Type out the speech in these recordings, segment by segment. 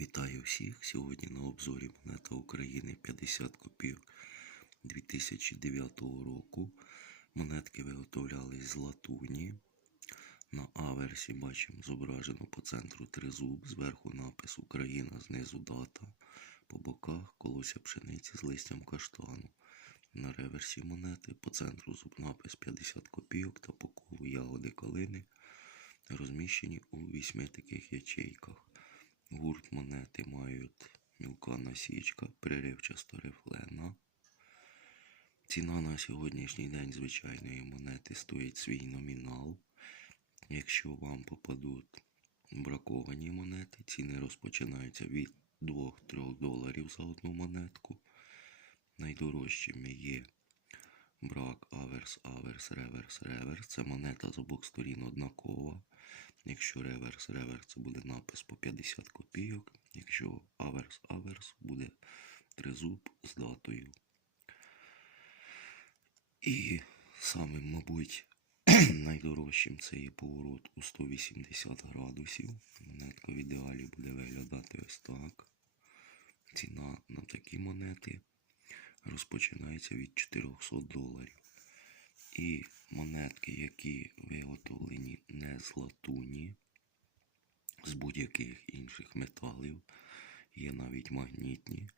Вітаю всіх! Сьогодні на обзорі монета України 50 копійок 2009 року. Монетки виготовлялись з латуні. На аверсі бачимо зображено по центру тризуб, зверху напис Україна, знизу дата, по боках колося пшениці з листям каштану. На реверсі монети по центру зуб напис 50 копійок та по колу ягоди калини розміщені у вісьми таких ячейках. Гурт монети мають мілка насічка, приривчаста рифлена. Ціна на сьогоднішній день звичайної монети стоїть свій номінал. Якщо вам попадуть браковані монети, ціни розпочинаються від 2-3 доларів за одну монетку. Найдорожчими є брак, аверс, аверс, реверс, реверс. Це монета з обох сторін однакова. Якщо реверс, реверс, це буде напис по 50 копійок. Якщо аверс, аверс, буде тризуб з датою. І самим, мабуть, найдорожчим це є поворот у 180 градусів. Монетка в ідеалі буде виглядати ось так. Ціна на такі монети розпочинається від 400 доларів. І монетки, які виготовлені не з латуні, з будь-яких інших металів, є навіть магнітні.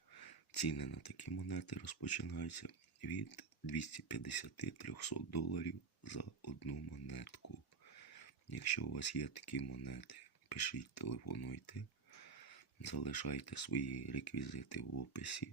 Ціни на такі монети розпочинаються від 250-300 доларів за одну монетку. Якщо у вас є такі монети, пишіть, телефонуйте, залишайте свої реквізити в описі.